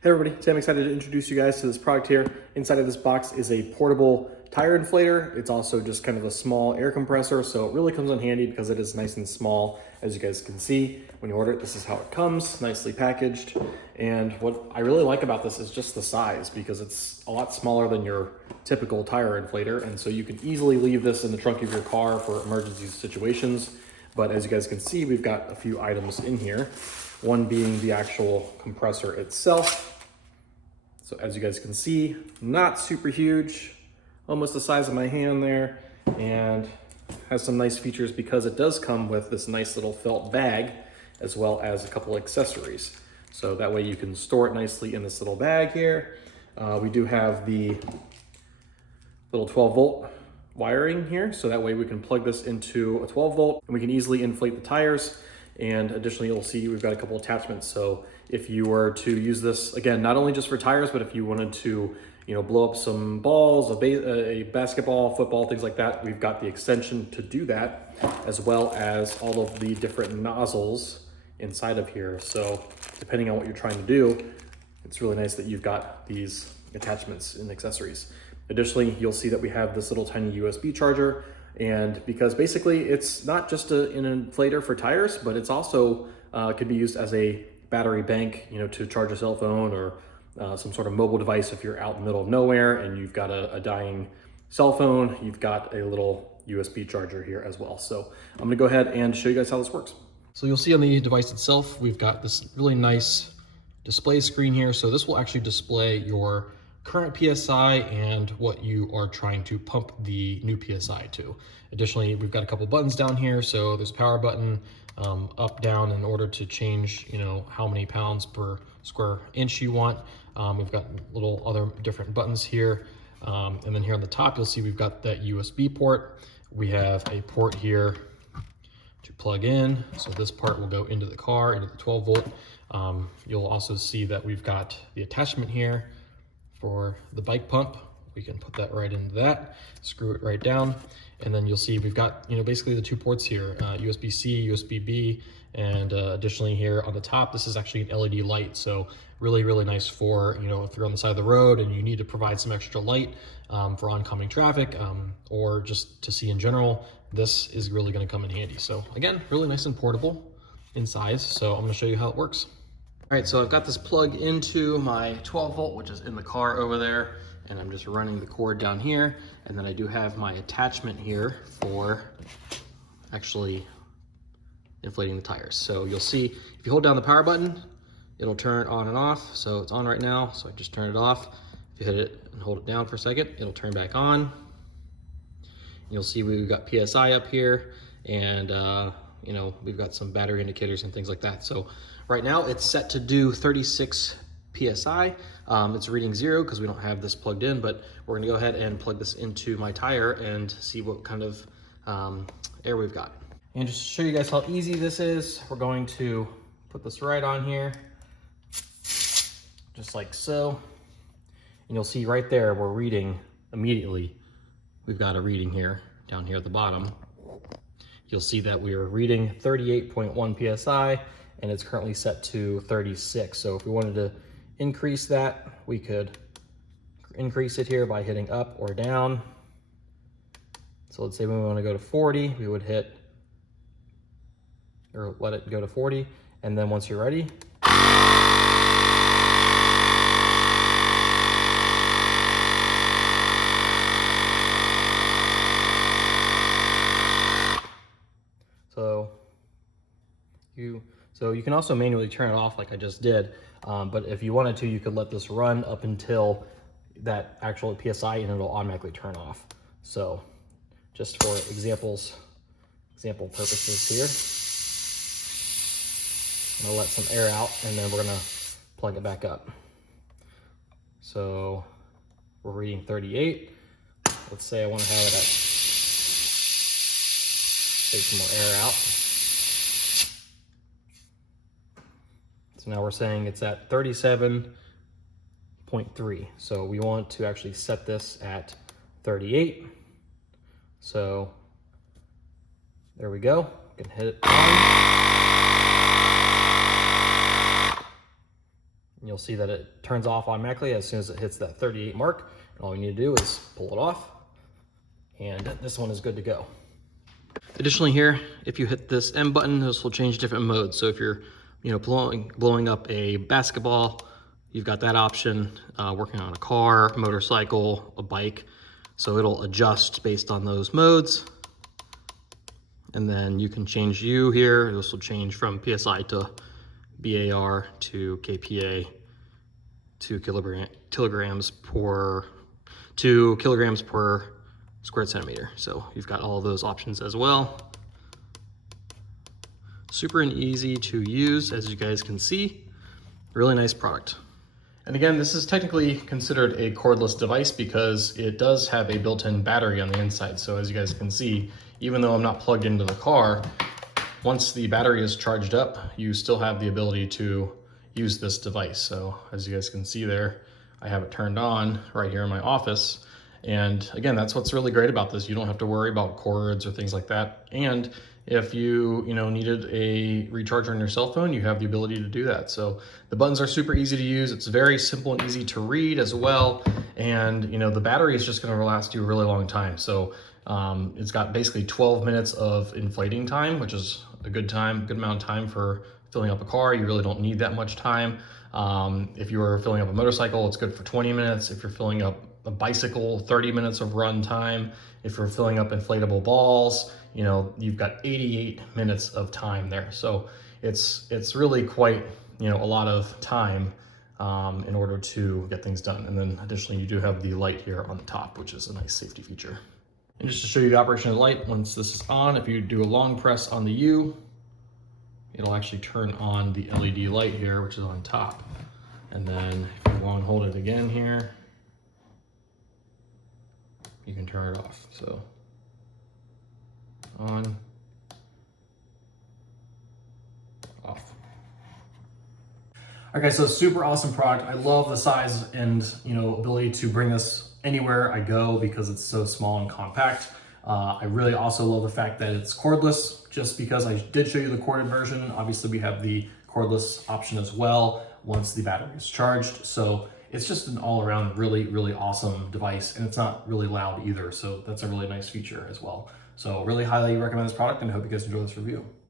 Hey everybody, today I'm excited to introduce you guys to this product here. Inside of this box is a portable tire inflator. It's also just kind of a small air compressor, so it really comes in handy because it is nice and small. As you guys can see, when you order it, this is how it comes, nicely packaged. And what I really like about this is just the size, because it's a lot smaller than your typical tire inflator, and so you can easily leave this in the trunk of your car for emergency situations. But as you guys can see, we've got a few items in here. One being the actual compressor itself. So as you guys can see, not super huge, almost the size of my hand there, and has some nice features because it does come with this nice little felt bag, as well as a couple accessories. So that way you can store it nicely in this little bag here. We do have the little 12-volt wiring here, so that way we can plug this into a 12-volt and we can easily inflate the tires. And additionally, you'll see we've got a couple attachments. So if you were to use this, again, not only just for tires, but if you wanted to, blow up some balls, a basketball, football, things like that, we've got the extension to do that, as well as all of the different nozzles inside of here. So depending on what you're trying to do, it's really nice that you've got these attachments and accessories. Additionally, you'll see that we have this little tiny USB charger. And because basically it's not just an inflator for tires, but it's also could be used as a battery bank, to charge a cell phone or some sort of mobile device. If you're out in the middle of nowhere and you've got a dying cell phone, you've got a little USB charger here as well. So I'm gonna go ahead and show you guys how this works. So you'll see on the device itself, we've got this really nice display screen here. So this will actually display your current PSI and what you are trying to pump the new PSI to. Additionally, we've got a couple buttons down here. So there's a power button, up, down, in order to change, how many pounds per square inch you want. We've got little other different buttons here. And then here on the top, you'll see we've got that USB port. We have a port here to plug in. So this part will go into the car, into the 12-volt. You'll also see that we've got the attachment here for the bike pump. We can put that right into that, screw it right down, and then you'll see we've got basically the two ports here, USB-C, USB-B, and additionally here on the top, this is actually an LED light. So really, really nice for if you're on the side of the road and you need to provide some extra light for oncoming traffic, or just to see in general. This is really going to come in handy. So again, really nice and portable in size. So I'm going to show you how it works. All right, so I've got this plug into my 12-volt, which is in the car over there, and I'm just running the cord down here. And then I do have my attachment here for actually inflating the tires. So you'll see if you hold down the power button, it'll turn on and off. So it's on right now, so I just turn it off. If you hit it and hold it down for a second, it'll turn back on. You'll see we've got PSI up here, and we've got some battery indicators and things like that. So right now it's set to do 36 PSI. It's reading 0 because we don't have this plugged in, but we're gonna go ahead and plug this into my tire and see what kind of air we've got. And just to show you guys how easy this is, we're going to put this right on here, just like so. And you'll see right there, we're reading immediately. We've got a reading here, down here at the bottom. You'll see that we are reading 38.1 PSI, and it's currently set to 36. So if we wanted to increase that, we could increase it here by hitting up or down. So let's say we want to go to 40, we would hit, or let it go to 40. And then once you're ready, So you can also manually turn it off like I just did, but if you wanted to, you could let this run up until that actual PSI and it'll automatically turn off. So just for example purposes here, I'm gonna let some air out and then we're gonna plug it back up. So we're reading 38. Let's say I want to have it at, take some more air out. So now we're saying it's at 37.3. So we want to actually set this at 38. So there we go. We can hit it on. You'll see that it turns off automatically as soon as it hits that 38 mark. And all you need to do is pull it off, and this one is good to go. Additionally here, if you hit this M button, this will change different modes. So if you're blowing up a basketball, you've got that option, working on a car, motorcycle, a bike. So it'll adjust based on those modes. And then you can change U here. This will change from PSI to BAR to KPA to kilograms per square centimeter. So you've got all of those options as well. Super and easy to use, as you guys can see. Really nice product. And again, this is technically considered a cordless device because it does have a built-in battery on the inside. So as you guys can see, even though I'm not plugged into the car, once the battery is charged up, you still have the ability to use this device. So as you guys can see there, I have it turned on right here in my office. And again, that's what's really great about this. You don't have to worry about cords or things like that. And if you needed a recharger on your cell phone, you have the ability to do that. So the buttons are super easy to use. It's very simple and easy to read as well. And the battery is just going to last you a really long time. So it's got basically 12 minutes of inflating time, which is a good amount of time for filling up a car. You really don't need that much time. If you are filling up a motorcycle, it's good for 20 minutes. If you're filling up a bicycle, 30 minutes of run time. If you're filling up inflatable balls, you've got 88 minutes of time there. So it's really quite, a lot of time in order to get things done. And then additionally, you do have the light here on the top, which is a nice safety feature. And just to show you the operation of the light, once this is on, if you do a long press on the U, it'll actually turn on the LED light here, which is on top. And then if you long hold it again here, you can turn it off. So on, off. Okay, so super awesome product. I love the size and ability to bring this anywhere I go because it's so small and compact. I really also love the fact that it's cordless, just because I did show you the corded version. Obviously we have the cordless option as well once the battery is charged. So it's just an all around really, really awesome device, and it's not really loud either. So that's a really nice feature as well. So really highly recommend this product, and I hope you guys enjoy this review.